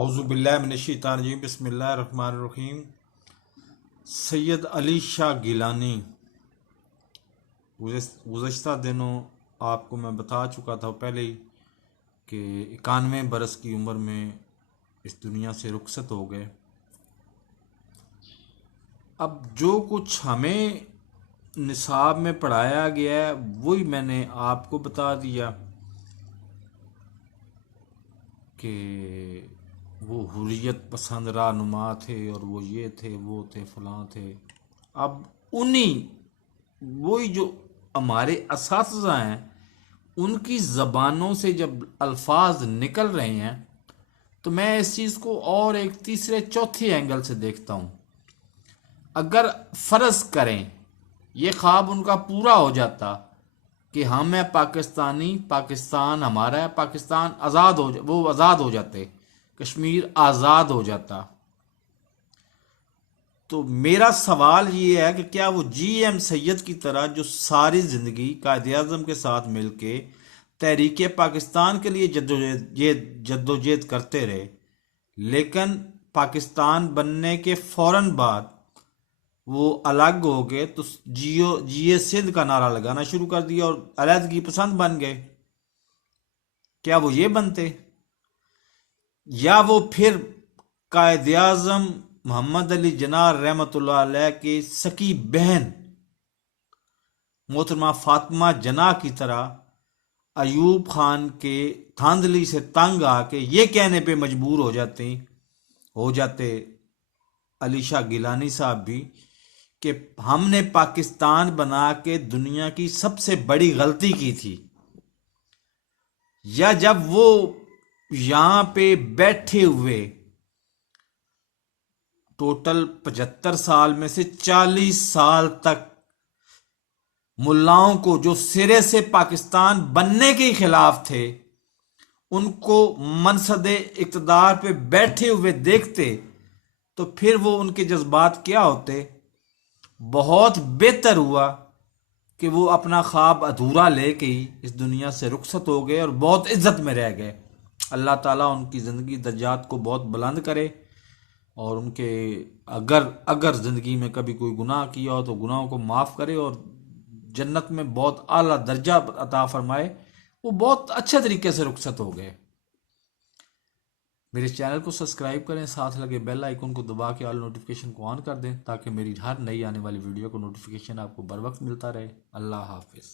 औज़ुबिल्लाहिमिनश्शैतानिर्रजीम बिस्मिल्लाहिर्रहमानिर्रहीम। सैयद अली शाह गिलानी। गुज़श्ता दिनों आपको मैं बता चुका था पहले ही कि 91 बरस की उम्र में इस दुनिया से रुखसत हो गए। अब जो कुछ हमें निसाब में पढ़ाया गया है वही मैंने आपको बता दिया कि वो हुर्रियत पसंद रहनुमा थे और वो ये थे वो थे फलां थे। अब उन्हीं वही जो हमारे असातिज़ा हैं उनकी ज़बानों से जब अल्फाज निकल रहे हैं तो मैं इस चीज़ को और एक तीसरे चौथे एंगल से देखता हूँ। अगर फ़र्ज़ करें ये ख्वाब उनका पूरा हो जाता कि हम हैं पाकिस्तानी, पाकिस्तान हमारा है, पाकिस्तान आज़ाद हो वो आज़ाद हो जाते, कश्मीर आज़ाद हो जाता, तो मेरा सवाल ये है कि क्या वो जी.एम. सैयद की तरह जो सारी ज़िंदगी कायद-ए-आज़म के साथ मिलके तहरीक पाकिस्तान के लिए जद्दोजहद करते रहे, लेकिन पाकिस्तान बनने के फ़ौरन बाद वो अलग हो गए तो जियो सिंध का नारा लगाना शुरू कर दिया और अलहदगी पसंद बन गए। क्या वो ये बनते, या वो फिर कायद-ए-आज़म मोहम्मद अली जिन्ना रहमतुल्लाह अलैह की सकी बहन मोहतरमा फातिमा जिन्ना की तरह अयूब खान के धांधली से तंग आके ये कहने पे मजबूर हो जाते अली शाह गिलानी साहब भी कि हमने पाकिस्तान बना के दुनिया की सबसे बड़ी गलती की थी। या जब वो यहां पे बैठे हुए टोटल 75 साल में से 40 साल तक मुल्लाओं को जो सिरे से पाकिस्तान बनने के खिलाफ थे उनको मनसदे इक़्तिदार पे बैठे हुए देखते तो फिर वो उनके जज्बात क्या होते। बहुत बेहतर हुआ कि वो अपना ख्वाब अधूरा लेके ही इस दुनिया से रुखसत हो गए और बहुत इज्जत में रह गए। अल्लाह ताला उनकी ज़िंदगी दर्जात को बहुत बुलंद करे और उनके अगर ज़िंदगी में कभी कोई गुनाह किया हो तो गुनाहों को माफ़ करे और जन्नत में बहुत आला दर्जा अता फरमाए। वो बहुत अच्छे तरीके से रुखसत हो गए। मेरे चैनल को सब्सक्राइब करें, साथ लगे बेल आइकन को दबा के ऑल नोटिफिकेशन को ऑन कर दें ताकि मेरी हर नई आने वाली वीडियो को नोटिफिकेशन आपको बर वक्त मिलता रहे। अल्लाह हाफिज़।